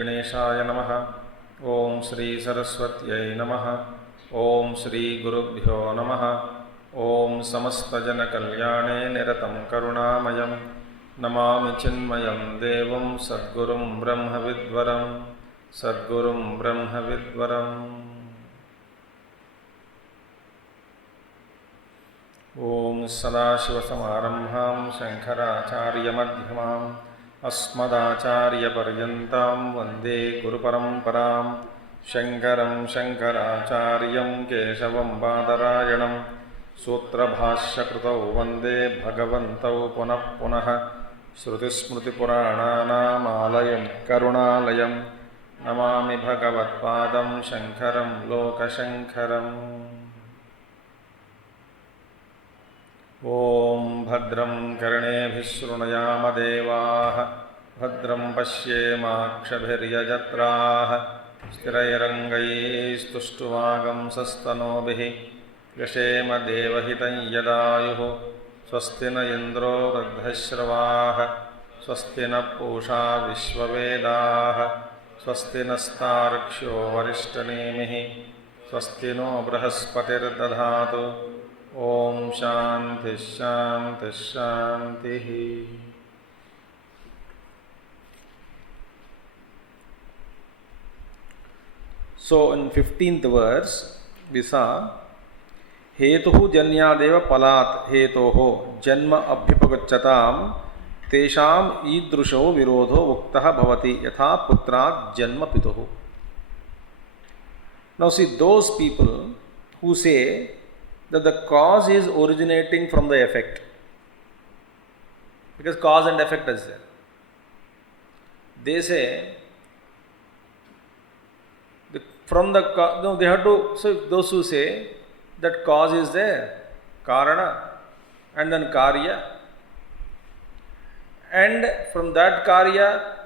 गणेशाय नमः। ओम श्री सरस्वत्यै नमः। ओम श्री गुरुभ्यो नमः। ओम समस्तजनकल्याणे निरतं करुणामयं नमामि चिन्मयं देवं सद्गुरुं ब्रह्मविद्वरं सद्गुरुं ब्रह्मविद्वरम्। ओम सदाशिवसमारम्भां शङ्कराचार्यमध्यमाम् अस्मदाचार्यपर्यन्तां वन्दे गुरुपरम्परां। शङ्करं शङ्कराचार्यं केशवं बादरायणं सूत्रभाष्यकृतौ वन्दे भगवन्तौ पुनः पुनः। श्रुतिस्मृतिपुराणानामालयं करुणालयं नमामि भगवत्पादं शङ्करं लोकशङ्करम्। ओम भद्रं कर्णेभिः शृणुयाम देवाः भद्रं पश्येमाक्षभिर्यजत्राः स्थिरैरङ्गैस्तुष्टुवागंसस्तनूभिः व्यशेम देवहितं यदायुः। स्वस्ति न इन्द्रो वृद्धश्रवाः स्वस्ति न पूषा विश्ववेदाः स्वस्ति नस्तार्क्ष्यो वरिष्ठनेमिः स्वस्ति नो बृहस्पतिर्दधातु। ओम शांति शांति शांति। So in 15th verse we saw hetuhu janyadeva palat hetoho janma abhyupagacchatam tesham idrusho virodho uktah bhavati yatha putrat janma pituhu. Now see, those people who say that the cause is originating from the effect, because cause and effect is there. They say from the no, they have to. So those who say that cause is there, karana, and then karya, and from that karya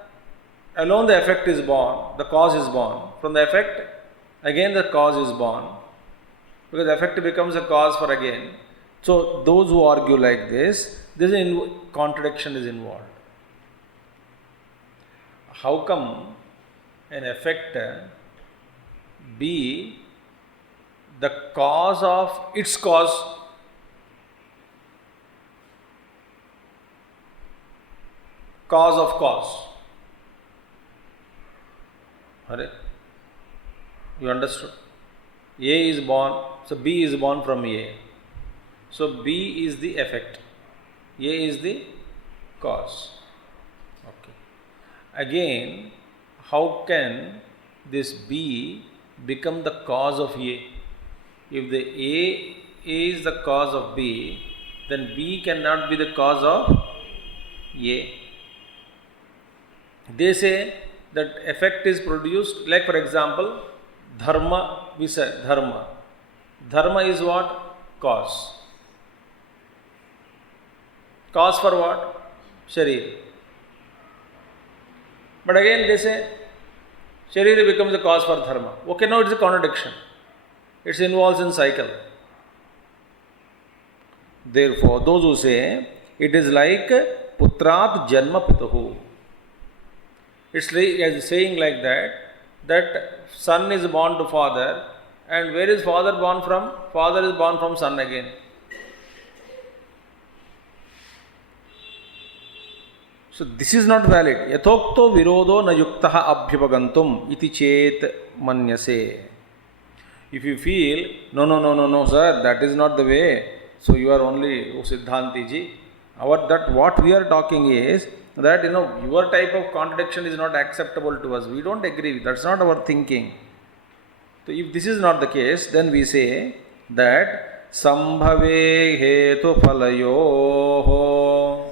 alone the effect is born, the cause is born. From the effect again the cause is born, because effect becomes a cause for again. So those who argue like this contradiction is involved. How come an effect be the cause of its cause? Cause of cause. You understood? A is born, so B is born from A. So B is the effect, A is the cause. Okay. Again, how can this B become the cause of A? If the A is the cause of B, then B cannot be the cause of A. They say that effect is produced, like for example, dharma, we said dharma. Dharma is what? Cause. Cause for what? Sharira. But again they say, Sharira becomes the cause for dharma. Okay, now it's a contradiction. It involves in cycle. Therefore, those who say, it is like putrat janma pituhu. It's like saying like that son is born to father, and where is father born from? Father is born from son again. So this is not valid. Yathokto virodo na yuktaha abhyupagantum iti chet manyase. If you feel, no, sir, that is not the way, so you are only Siddhanti ji. What we are talking is, that your type of contradiction is not acceptable to us. We don't agree. That's not our thinking. So if this is not the case, then we say that Sambhave hetu phalayoho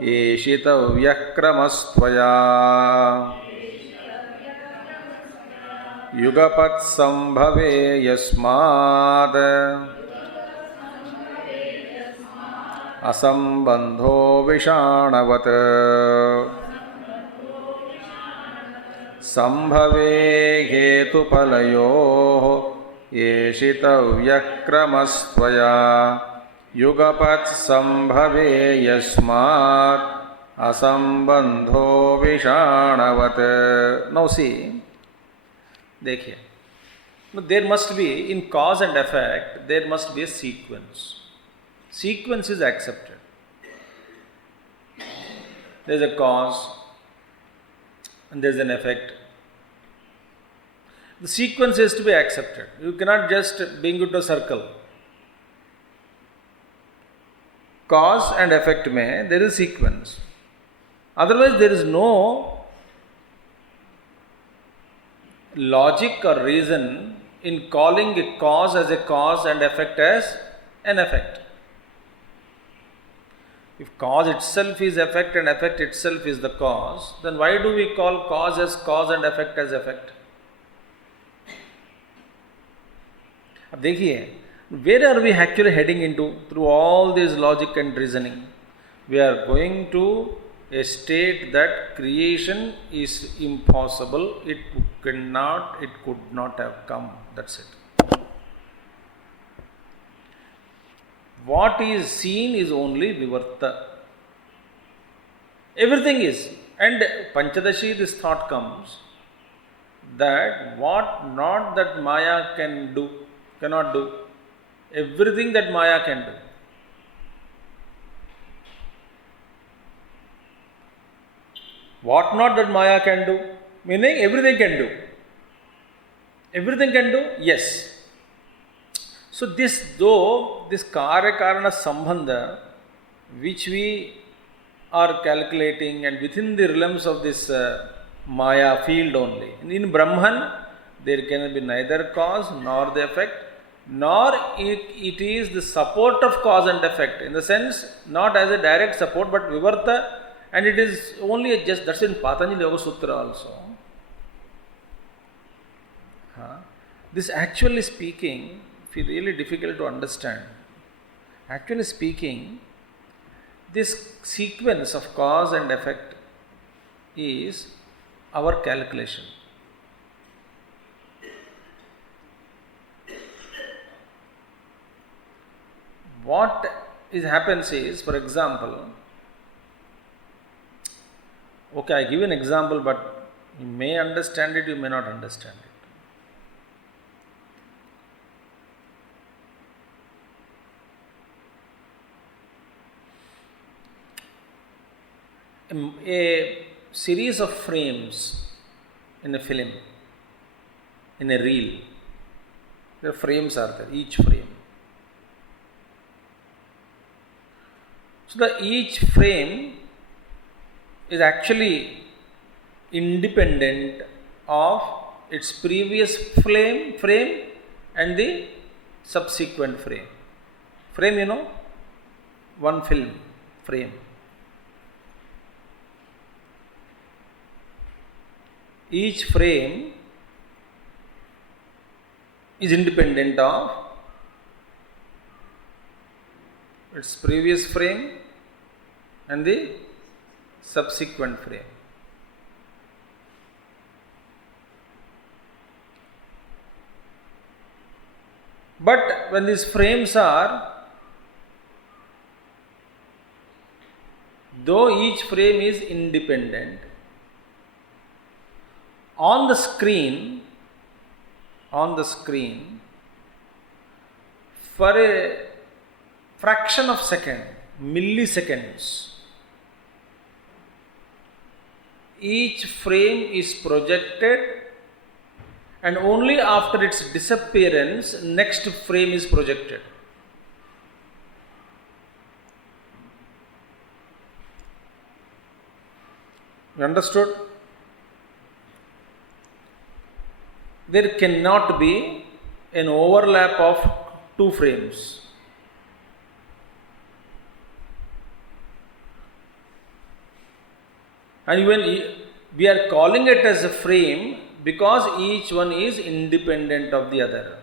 eshita vyakramastvaya yugapat sambhave yasmad asambandho vishanavat sambhave hetu palayoh eshitavyakramastvaya yugapat sambhave yasmat asambandho vishanavat. Now see, देखिए, there must be, in cause and effect, there must be a sequence. Sequence is accepted. There is a cause and there is an effect. The sequence is to be accepted. You cannot just bring it to a circle. Cause and effect mein there is sequence. Otherwise there is no logic or reason in calling a cause as a cause and effect as an effect. If cause itself is effect and effect itself is the cause, then why do we call cause as cause and effect as effect? अब देखिए, where are we actually heading into through all this logic and reasoning? We are going to a state that creation is impossible. It could not have come. That's it. What is seen is only vivarta. Everything is. And Panchadashi, this thought comes that what not that Maya cannot do. Everything that Maya can do. What not that Maya can do? Meaning everything can do. Everything can do? Yes. So this Karya-Karana Sambandha, which we are calculating and within the realms of this Maya field only. In Brahman, there can be neither cause nor the effect, nor it is the support of cause and effect. In the sense, not as a direct support, but vivarta, and it is only just, that's in Patanjali Yoga Sutra also. This actually speaking, it's really difficult to understand. Actually speaking, this sequence of cause and effect is our calculation. What happens is, for example, okay, I give you an example, but you may understand it, you may not understand it. A series of frames in a film, in a reel, the frames are there, each frame. So each frame is actually independent of its previous frame and the subsequent frame. Frame, one film frame. Each frame is independent of its previous frame and the subsequent frame. But when these frames are, though each frame is independent, on the screen, for a fraction of second, milliseconds, each frame is projected, and only after its disappearance, next frame is projected. You understood? There cannot be an overlap of two frames. And even we are calling it as a frame because each one is independent of the other.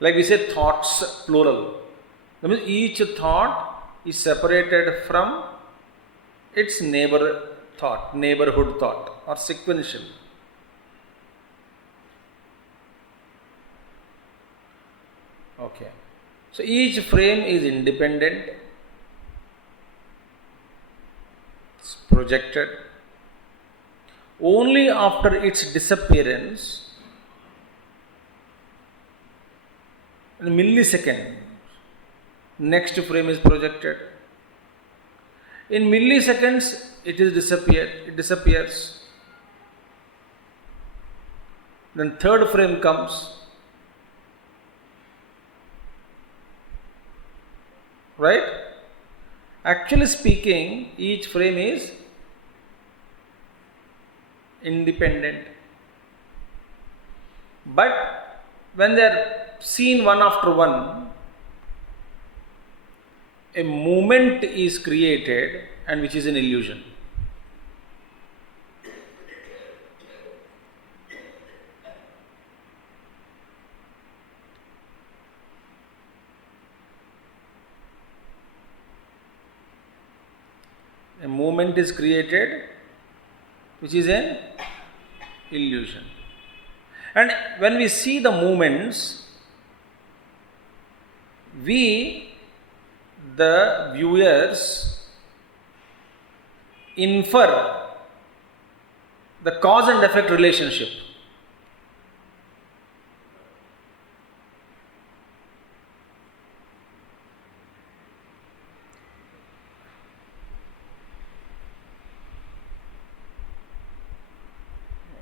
Like we say thoughts, plural. That means each thought is separated from its neighborhood thought or sequential. Okay. So each frame is independent. It's projected. Only after its disappearance, in a millisecond, next frame is projected. In milliseconds, it disappears. Then third frame comes. Right? Actually speaking, each frame is independent. But when they are seen one after one, a movement is created and which is an illusion. A movement is created which is an illusion. And when we see the movements, we, the viewers, infer the cause and effect relationship.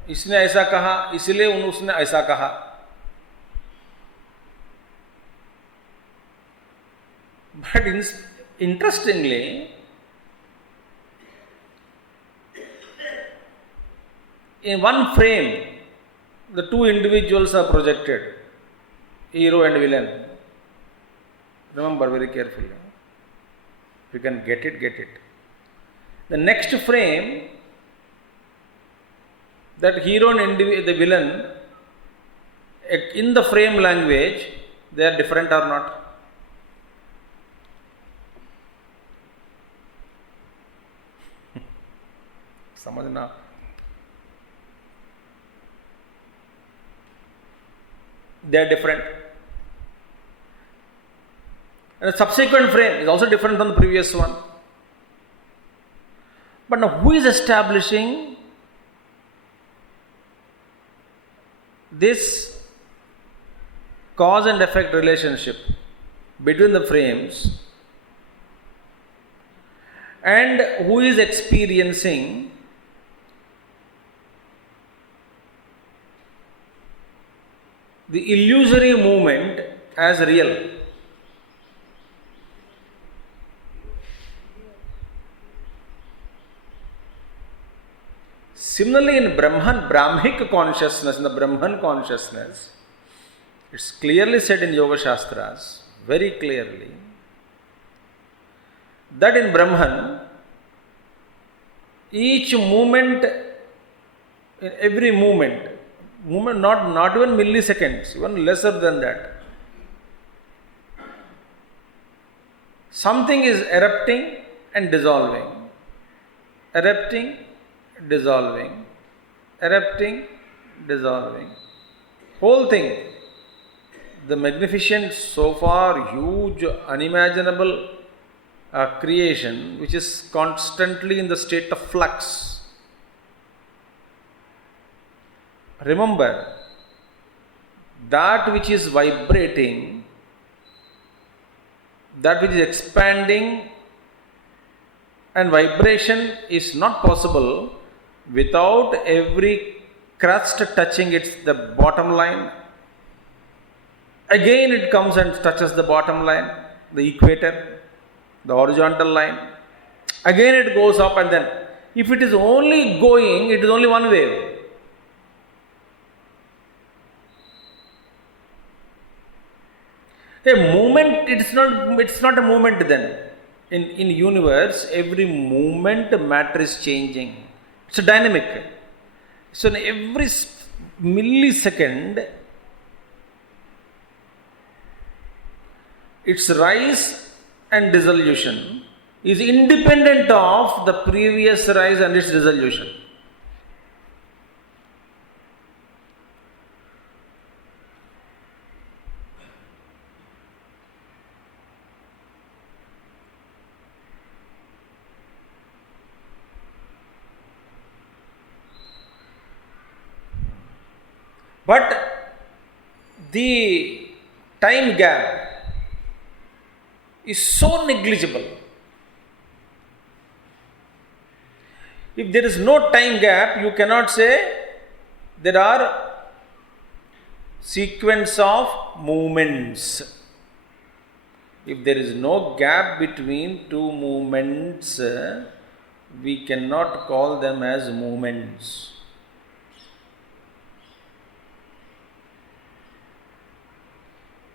इसने ऐसा कहा इसलिए उसने ऐसा कहा. But interestingly, in one frame, the two individuals are projected, hero and villain. Remember very carefully. If you can get it, get it. The next frame, that hero and the villain, in the frame language, they are different or not? समझना. They are different. And the subsequent frame is also different from the previous one. But now who is establishing this cause and effect relationship between the frames, and who is experiencing the illusory movement as real? Similarly, in Brahmic consciousness, in the Brahman consciousness, it's clearly said in Yoga Shastras, very clearly, that in Brahman, each movement, in every movement not even milliseconds, even lesser than that, something is erupting and dissolving, erupting, dissolving, erupting, dissolving. Whole thing, the magnificent, so far huge, unimaginable creation, which is constantly in the state of flux. Remember, that which is vibrating, that which is expanding, and vibration is not possible without every crust touching the bottom line. Again it comes and touches the bottom line, the equator, the horizontal line. Again it goes up and then. If it is only going, it is only one wave. A movement, it's not a movement then. In universe, every movement matter is changing. It's a dynamic. So in every millisecond, its rise and dissolution is independent of the previous rise and its dissolution. But the time gap is so negligible. If there is no time gap, you cannot say there are sequence of movements. If there is no gap between two movements, we cannot call them as movements.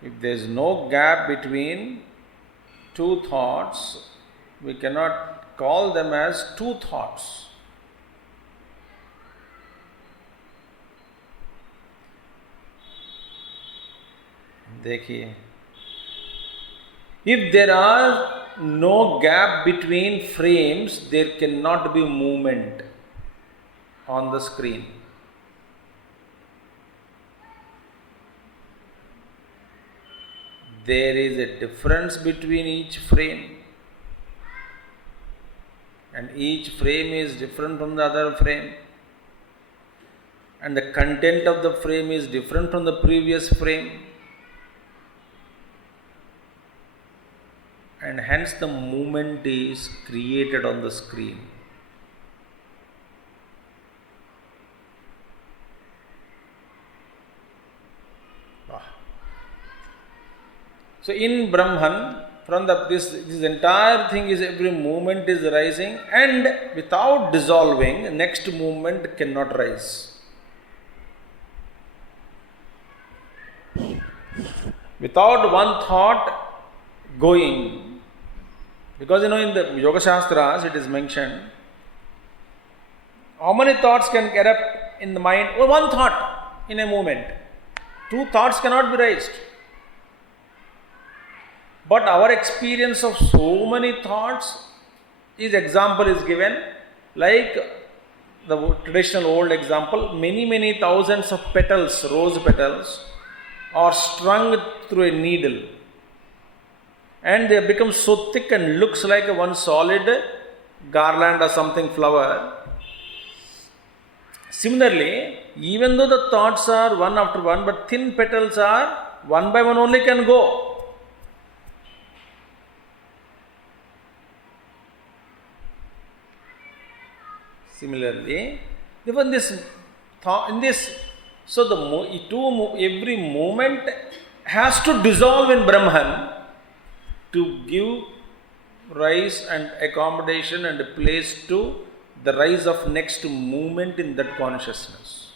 If there is no gap between two thoughts, we cannot call them as two thoughts. देखिए, if there are no gap between frames, there cannot be movement on the screen. There is a difference between each frame, and each frame is different from the other frame, and the content of the frame is different from the previous frame, and hence the movement is created on the screen. So in Brahman, from this entire thing is every movement is rising, and without dissolving, next movement cannot rise. Without one thought going, because in the Yoga Shastras it is mentioned, how many thoughts can erupt in the mind? Oh, one thought in a moment. Two thoughts cannot be raised. But our experience of so many thoughts, this example is given, like the traditional old example, many thousands of petals, rose petals, are strung through a needle, and they become so thick and looks like a one solid garland or something flower. Similarly, even though the thoughts are one after one, but thin petals are one by one only can go. Similarly, even every moment has to dissolve in Brahman to give rise and accommodation and place to the rise of next movement in that consciousness.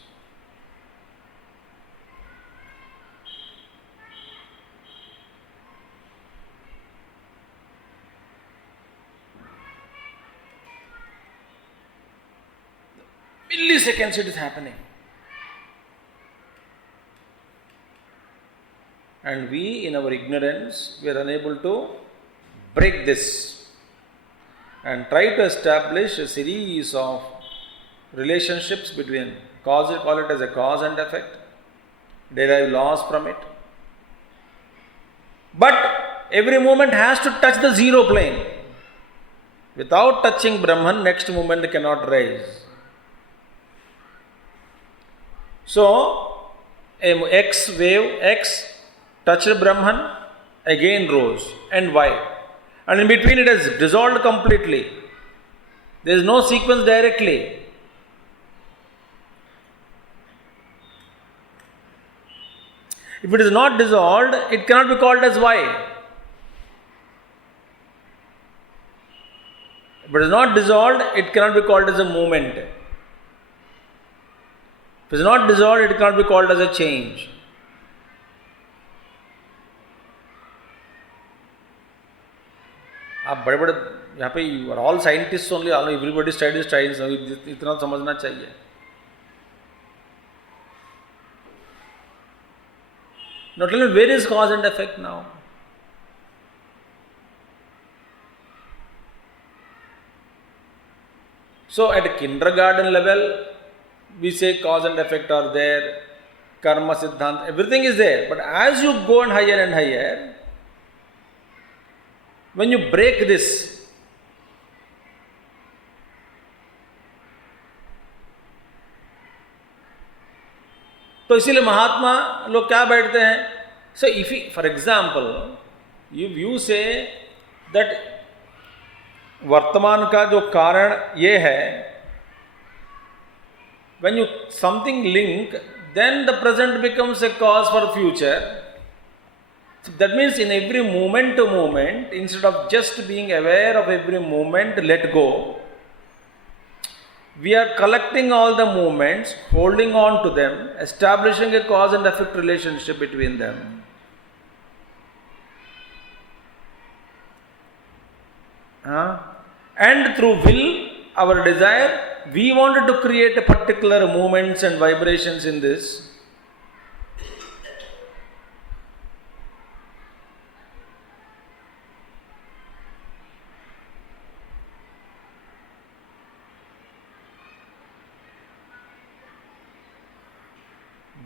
Milliseconds it is happening. And we, in our ignorance, we are unable to break this and try to establish a series of relationships between cause, call it as a cause and effect, derive laws from it. But every moment has to touch the zero plane. Without touching Brahman, next moment cannot rise. So, X wave, X touched Brahman, again rose, and Y. And in between it has dissolved completely. There is no sequence directly. If it is not dissolved, it cannot be called as Y. If it is not dissolved, it cannot be called as a movement. If it is not dissolved, it cannot be called as a change. आप बड़े बड़े यहाँ पे you are all scientist only, everybody studies science, इतना समझना चाहिए. Now tell me, where is cause and effect now? So at kindergarten level, we say cause and effect are there, karma siddhant, everything is there. But as you go on higher and higher, when you break this, तो इसीलिए महात्मा लोग क्या बैठते हैं. So if for example you say that वर्तमान का जो कारण ये है, when you something link, then the present becomes a cause for future. That means in every moment to moment, instead of just being aware of every moment, let go, we are collecting all the movements, holding on to them, establishing a cause and effect relationship between them. And through will, our desire, we wanted to create a particular movements and vibrations in this.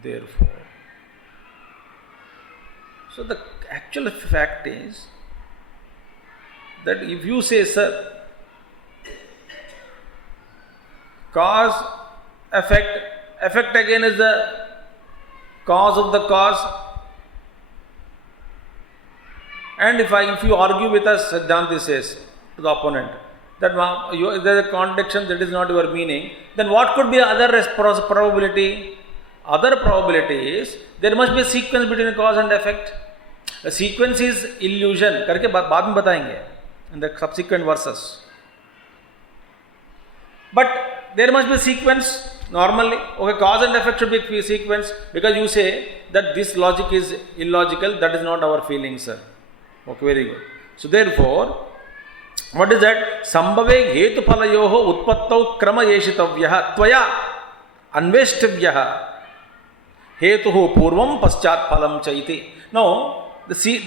Therefore, so the actual fact is that if you say, sir, cause, effect again is the cause of the cause, and if you argue with us, Siddhanti says to the opponent that there is a contradiction, that is not your meaning, then what could be other probability? Other probability is there must be a sequence between cause and effect. The sequence is illusion करके बाद में बताएंगे in the subsequent verses. But there must be a sequence normally. Okay, cause and effect should be a sequence, because you say that this logic is illogical. That is not our feeling, sir. Okay, very good. So therefore, what is that? Sambhave hetu phalayoho utpattau krama yeshitavyah tvaya anveshtavyah hetuhu purvam paschat phalam chaiti. Now, see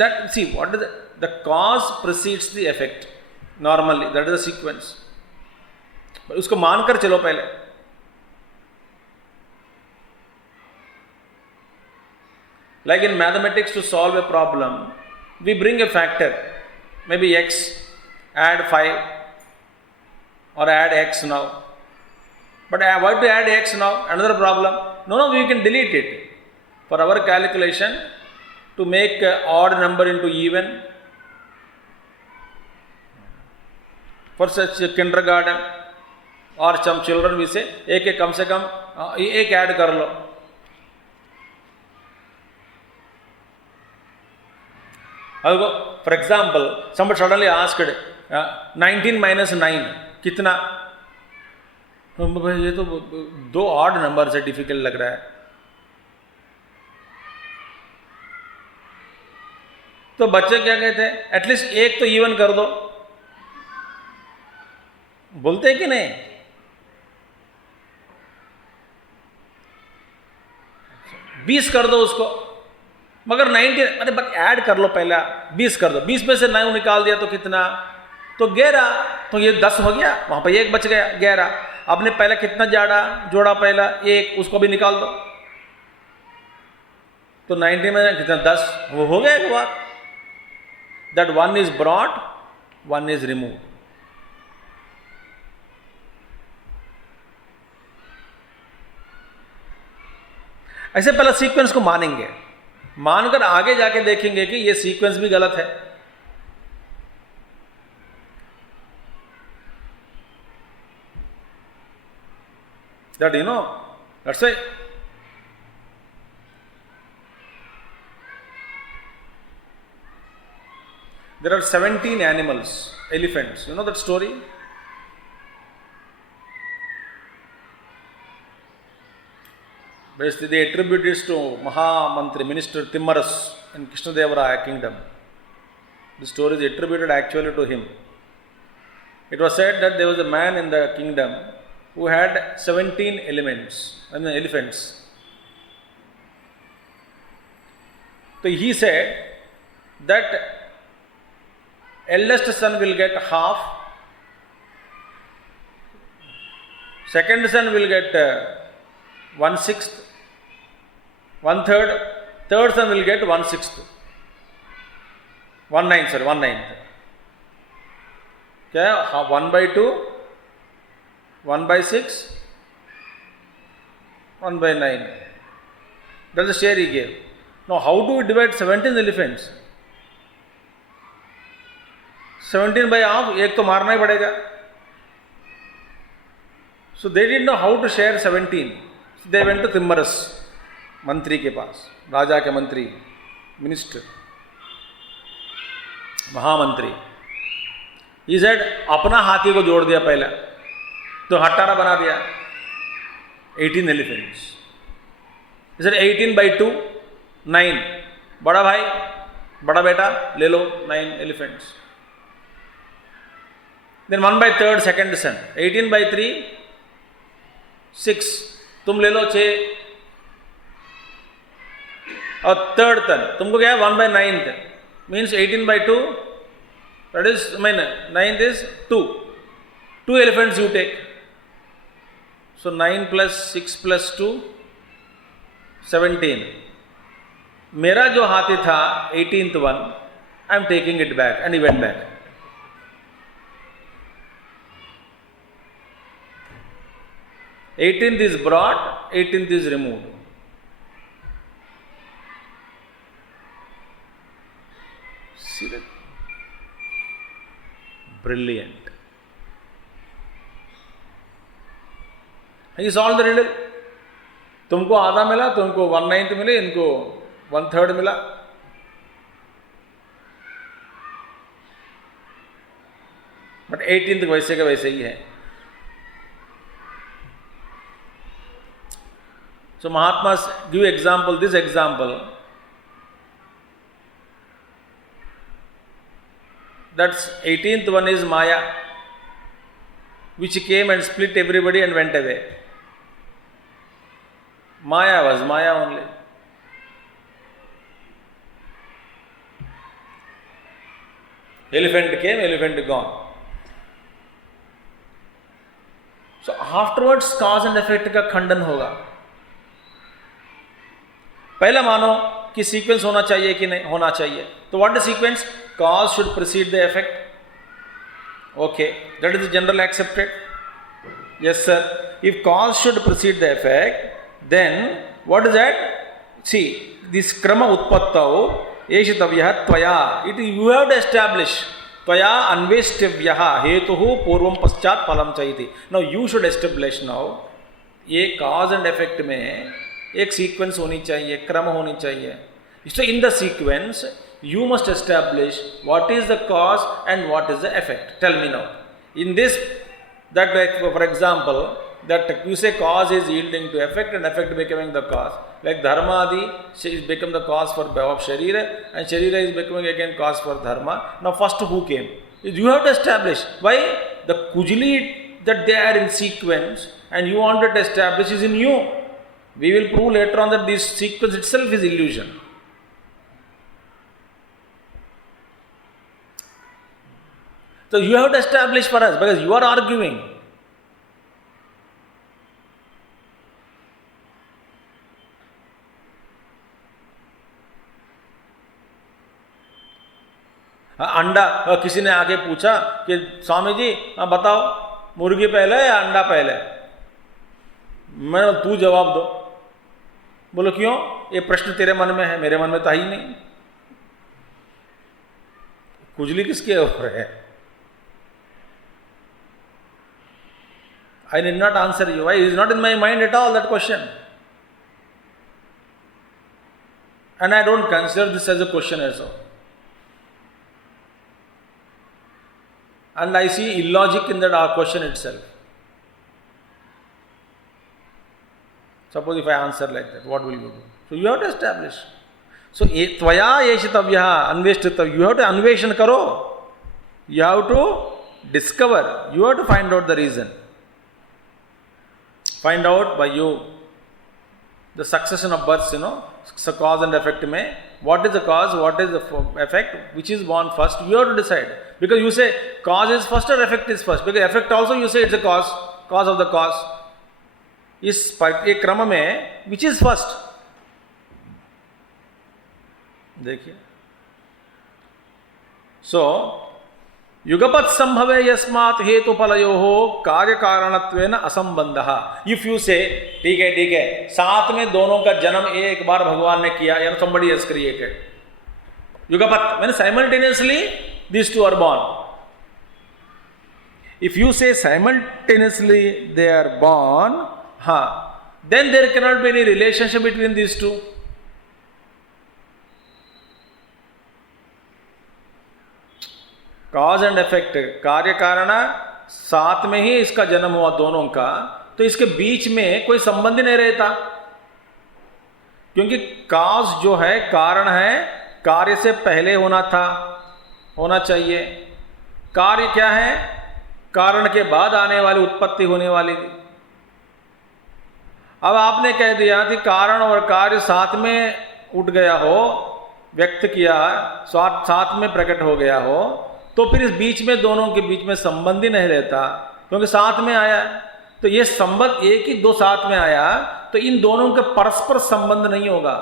what is the cause precedes the effect. Normally, that is the sequence. But उसको मानकर चलो पहले. Like in mathematics, to solve a problem, we bring a factor, maybe x, add 5 or add x now. But why to add x now? Another problem. No, we can delete it. For our calculation, to make odd number into even, for such kindergarten or some children, we say, एक कम से कम एक add कर लो. For example, somebody suddenly asked 19 minus 9 कितना? ये तो दो odd number से difficult लग रहा है. तो बच्चे क्या कहते हैं? एटलीस्ट एक तो इवन कर दो. बोलते हैं कि नहीं? बीस कर दो उसको. मगर 19, अरे बस ऐड कर लो पहले, 20 कर दो. 20 में से 9 निकाल दिया तो कितना? तो 11. तो ये 10 हो गया, वहां पर एक बच गया, 11. आपने पहले कितना जोड़ा पहला? 1, उसको भी निकाल दो. तो 90 में कितना? 10. वो हो गया एक बार. That one is brought, one is removed. ऐसे पहले सीक्वेंस को मानेंगे, मानकर आगे जाके देखेंगे कि ये सीक्वेंस भी गलत है. That that's why there are 17 animals, elephants. You know that story? But they attribute this to Mahamantri, Minister Timmaras in Krishnadevaraya kingdom. The story is attributed actually to him. It was said that there was a man in the kingdom who had 17 elephants. So he said that eldest son will get half, second son will get 1/6, 1/3, third son will get 1/6, 1/9. Okay, 1/2, 1/6, 1/9. That's the share he gave. Now, how do we divide 17 elephants? 17 by half, एक तो मारना ही पड़ेगा. So they didn't know how to share 17. So they went to Timmaras, मंत्री के पास, राजा के मंत्री, minister, महामंत्री. He said, अपना हाथी को जोड़ दिया पहले, तो 18 बना दिया, 18 elephants. He said 18/2, 9. बड़ा भाई, बड़ा बेटा, ले लो 9 elephants. Then 1/3 second son, 18/3, 6. तुम ले लो 6. और third son, तुमको क्या है 1/9, means 18/2, that is, 9th is 2. 2 elephants you take. So 9 plus 6 plus 2, 17. मेरा जो हाथी था 18th one, I am taking it back, and he went back. Eighteenth is brought, 18th is removed. See that? Brilliant. He solved the riddle. तुमको आधा मिला, तुमको 1/9 मिले, इनको 1/3 मिला. बट 18th वैसे का वैसे ही है. So Mahatmas give example, this example, that's 18th one is Maya, which came and split everybody and went away. Maya was Maya only. Elephant came, elephant gone. So afterwards cause and effect का खंडन होगा. पहला मानो कि sequence होना चाहिए कि नहीं होना चाहिए. तो what is sequence? Cause should precede the effect. Okay, that is general accepted. Yes sir. If cause should precede the effect, then what is that? See this क्रम उत्पत्तौ एषितव्यः त्वया. It you have to establish. त्वया अन्वेष्टव्यः हेतुः पूर्वं पश्चात् फलं च इति. Now you should establish. Now ये कॉज एंड इफेक्ट में एक सीक्वेंस होनी चाहिए, क्रम होनी चाहिए. So in the sequence you must establish what is the cause and what is the effect. Tell me now. In this, that like for example, that you say cause is yielding to effect and effect becoming the cause. Like dharma adi is become the cause for of sharira, and sharira is becoming again cause for dharma. Now first who came? You have to establish. Why? The kujli that they are in sequence and you wanted to establish is in you. We will prove later on that this sequence itself is illusion. So you have to establish for us because you are arguing. अंडा, किसी ने आके पूछा कि स्वामी जी बताओ मुर्गी पहले या अंडा पहले? मैं तू जवाब दो. बोलो क्यों? ये प्रश्न तेरे मन में है, मेरे मन में तो ही नहीं. खुजली किसके ऊपर है? I did not answer you. Why? It is not in my mind at all, that question. And I don't consider this as a question also. And I see illogic in that question itself. Suppose if I answer like that, what will you do? So you have to establish. So tvaya yeshitavya anveshtitavya. You have to anveshan karo. You have to discover. You have to find out the reason. Find out by you. The succession of births, so cause and effect mein. What is the cause? What is the effect? Which is born first? You have to decide. Because you say cause is first or effect is first. Because effect also you say it's a cause of the cause. इस क्रम में which is first? देखिए. So युगपत् संभवे यस्मात् हेतुफलयोः कार्यकारणत्वेन असंबंधः. If you say ठीक है साथ में दोनों का जन्म एक बार भगवान ने किया, या somebody has created. युगपत् means simultaneously these two are born. If you say simultaneously they are born, then there cannot be any relationship between these two. Cause and effect, कार्य कारण, साथ में ही इसका जन्म हुआ दोनों का, तो इसके बीच में कोई संबंध नहीं रहता. क्योंकि कॉज जो है, कारण है, कार्य से पहले होना चाहिए. कार्य क्या है? कारण के बाद आने वाली, उत्पत्ति होने वाली. अब आपने कह दिया कि कारण और कार्य साथ में उठ गया हो, व्यक्त किया, साथ में प्रकट हो गया हो, तो फिर इस बीच में दोनों के बीच में संबंध ही नहीं रहता, क्योंकि साथ में आया. तो ये संबंध एक ही दो साथ में आया, तो इन दोनों का परस्पर संबंध नहीं होगा.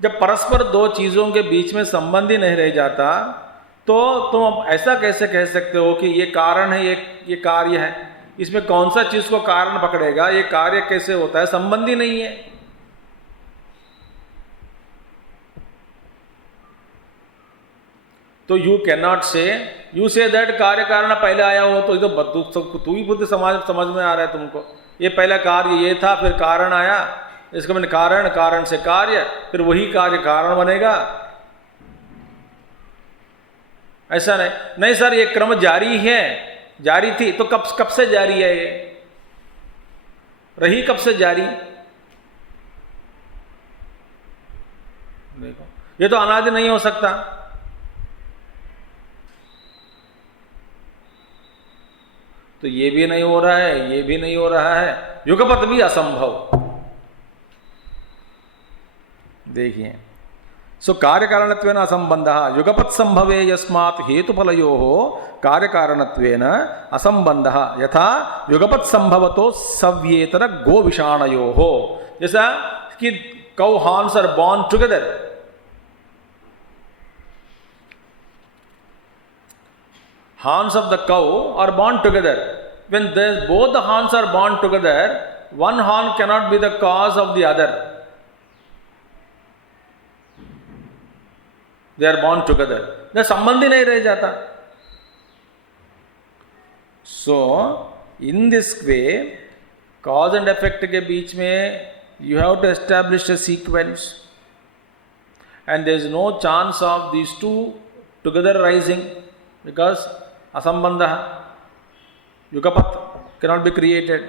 जब परस्पर दो चीजों के बीच में संबंध ही नहीं रह जाता, तो तुम अब ऐसा कैसे कह सकते हो कि ये कारण है, ये कार्य है. इसमें कौन सा चीज को कारण पकड़ेगा? ये कार्य कैसे होता है? संबंध ही नहीं है. तो यू कैन नॉट से, यू से दैट कार्य कारण पहले आया हो, तो ये तू ही बुद्धि समझ में आ रहा है तुमको. ये पहला कार्य ये था, फिर कारण आया, इसका मैंने कारण से कार्य, फिर वही कार्य कारण बनेगा. ऐसा नहीं सर, ये क्रम जारी है, जारी थी तो कब से जारी है? ये रही कब से जारी? देखो, ये तो अनादि नहीं हो सकता. तो ये भी नहीं हो रहा है, ये भी नहीं हो रहा है, युगपत भी असंभव. देखिए, सो कार्यकारणत्वेन असंबंधः युगपत् संभवे यस्मात् हेतुफलयोः कार्यकारणत्वेन असंबंधः यथा युगपत् संभवतो सव्येतर गोविषाणयोः. जैसा कि cow horns are born together. Horns of the cow are born together. When both the horns are born together, one horn cannot be the cause of the other. They are born together. The संबंध ही नहीं रह जाता. So in this way, cause and effect के बीच में you have to establish a sequence, and there is no chance of these two together rising, because asambandha, yugapat, cannot be created,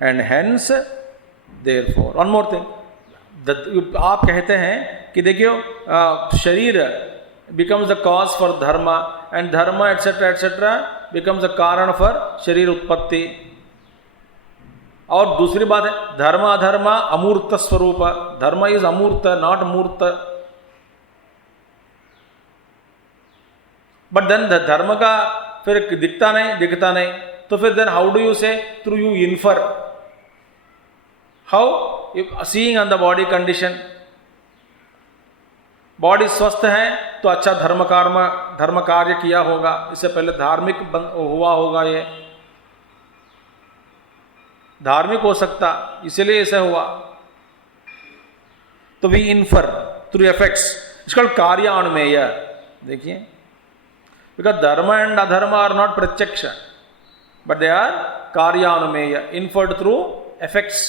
and hence therefore one more thing. आप कहते हैं कि देखियो शरीर becomes the cause for dharma, and dharma etc becomes the कारण for शरीर उत्पत्ति. और दूसरी बात है, धर्म अधर्म अमूर्त स्वरूप. धर्म इज अमूर्त, नॉट मूर्त. बट देन धर्म का फिर दिखता नहीं, तो फिर then how do you say? Through you infer. How? Seeing on the body condition. Body स्वस्थ है तो अच्छा धर्म कार्य किया होगा, इससे पहले धार्मिक हुआ होगा, ये धार्मिक हो सकता, इसलिए ऐसा हुआ. तो वी इन्फर थ्रू इफेक्ट्स. इसका कार्यान्वय. देखिए, because dharma and adharma are not pratyaksha, but they are karyanvaya, inferred through effects.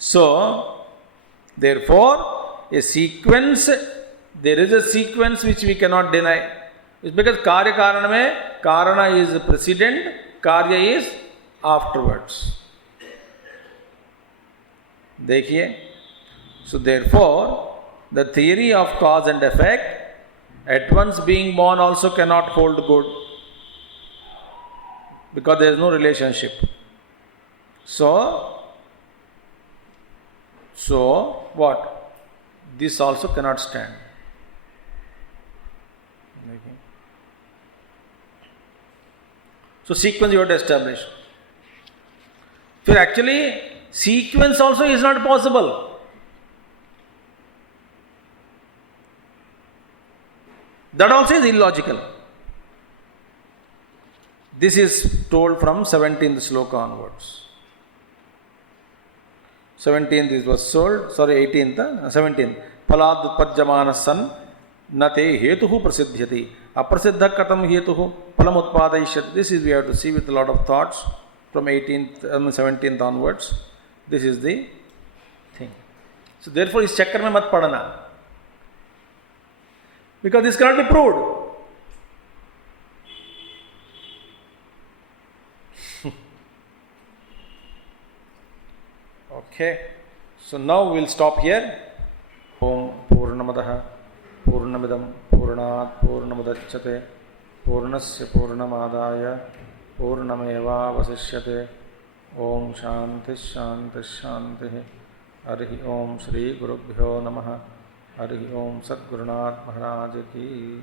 So therefore a sequence, there is a sequence which we cannot deny. It's because कार्य कारण में, कारण is precedent कार्य इज आफ्टरवर्ड्स. देखिए, so therefore the theory of cause and effect at once being born also cannot hold good, because there is no relationship. So what? This also cannot stand. So sequence you have to establish. So actually sequence also is not possible. That also is illogical. This is told from 17th Śloka onwards. 17th is was sold, 18th, 17th. Phaladutpajyamana san nate hetuhu prasidhyati. Aprasiddha katam hetuhu phalam utpadayishyati. This is we have to see with a lot of thoughts from 17th onwards. This is the thing. So therefore, is chakkar mein mat padana. Because this cannot be proved. Okay. So now we'll stop here. Om Purnamadaha Purnamidam Purnat Purnamudachyate Purnasya Purnamadaya Purnameva Vasishyate. Om Shanti Shanti Shanti. Arihi Om Shri Gurubhyo Namaha. Arihi Om Sadgurunath Maharaj Ki.